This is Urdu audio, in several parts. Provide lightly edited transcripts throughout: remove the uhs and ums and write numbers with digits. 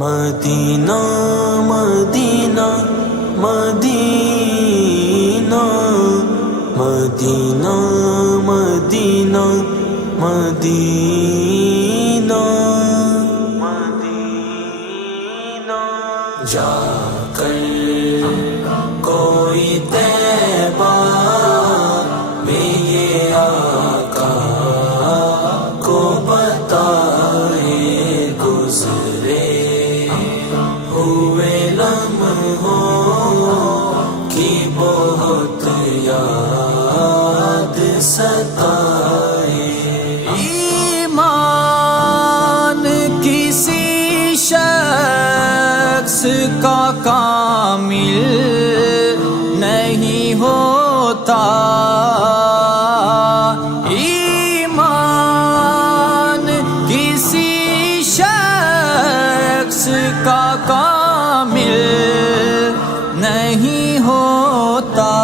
مدینہ مدینہ مدینہ مدینہ مدینہ مدینہ مدینہ جا کر کوئی طیبہ میں یہ آقا کو بتائے گزرے ہوئے لمحوں کی بہت یاد ستائے۔ ایمان کسی شخص کا کامل نہیں ہوتا، ایمان کسی شخص کا کامل نہیں ہوتا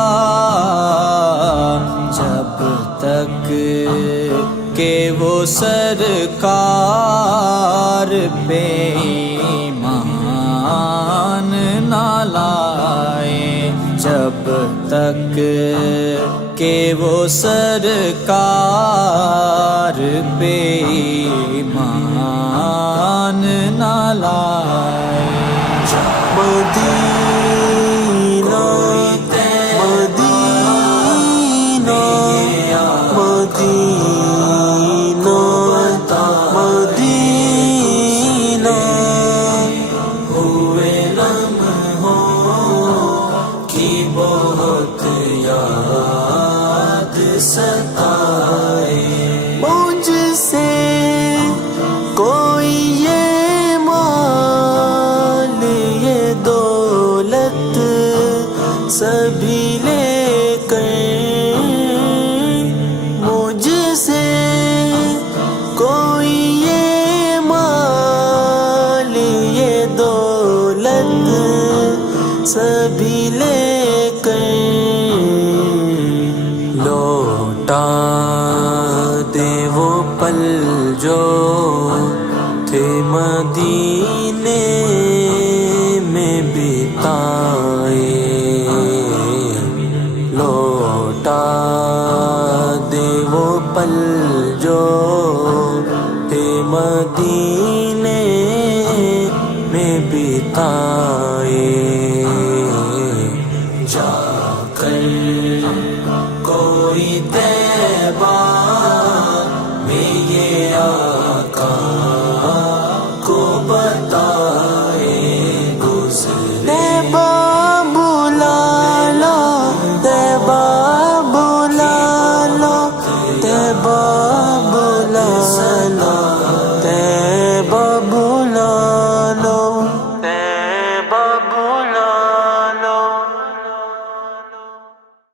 جب تک کہ وہ سرکار پہ ایمان نہ لائے، جب تک کہ وہ سرکار پہ ایمان نہ لائے۔ مدینہ مدینہ مدینہ مدینہ ہوئے لمحوں کی بہت یاد ستائے۔ مجھ سے کوئی یہ مال یہ دولت سبھی لے کر، مجھ سے کوئی یہ مال یہ دولت سبھی لے کر لوٹا دے وہ پل جو تھے مدینے میں بتائے، لوٹا دے وہ پل جو تھے مدینے میں بتائے۔ جا کر کوئی